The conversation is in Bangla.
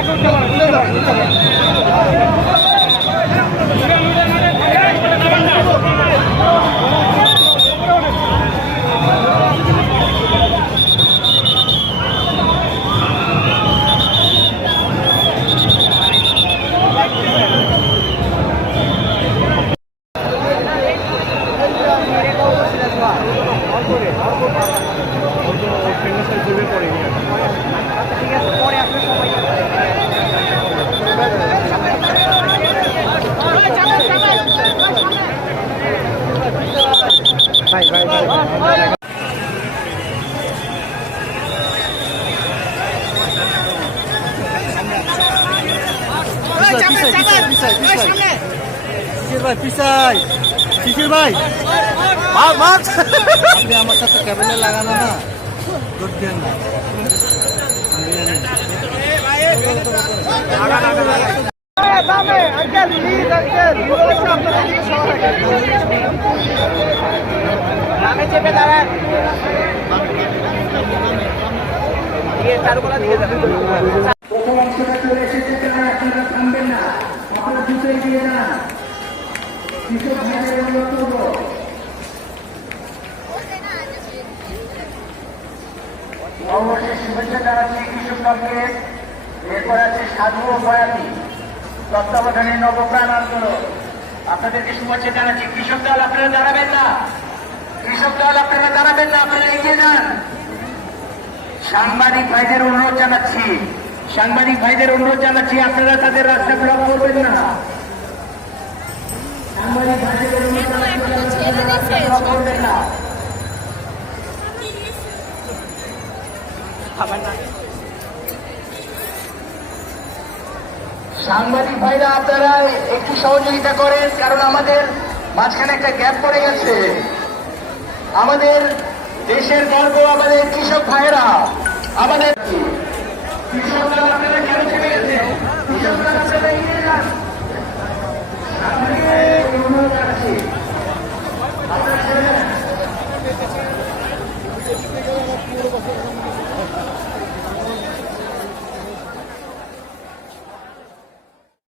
শিশির ভাই পিসাই শিশির ভাই মার মার আমার সাথে ক্যাবেলে লাগানো না দুধ দেন না প্রথম অংশটা চলে এসেছে কেন আপনারা থামবেন না আপনারা দুটোই দিয়ে যান কৃষক ভাইদের অনুরোধ করব অবশ্যই শুভেচ্ছা জানাচ্ছি কৃষক দলকে। এরপর আছে সাধু ও বয়াতি তত্ত্বাবধানে নবপ্রাণ আন্দোলন আপনাদেরকে শুভেচ্ছা জানাচ্ছি। কৃষক দল আপনারা দাঁড়াবেন না। কৃষক দল আপনারা দাঁড়াবেন না, আপনারা এগিয়ে যান। সাংবাদিক ভাইদের অনুরোধ জানাচ্ছি। সাংবাদিক ভাইদের অনুরোধ জানাচ্ছি, আপনারা তাদের রাস্তা ব্লক করবেন না। সাংবাদিক ভাইদের অনুরোধ করবেন না। সাংবাদিক ভাইরা, আপনারা একটু সহযোগিতা করেন, কারণ আমাদের মাঝখানে একটা গ্যাপ পড়ে গেছে। আমাদের দেশের গর্ব, আমাদের কৃষক ভাইরা আমাদের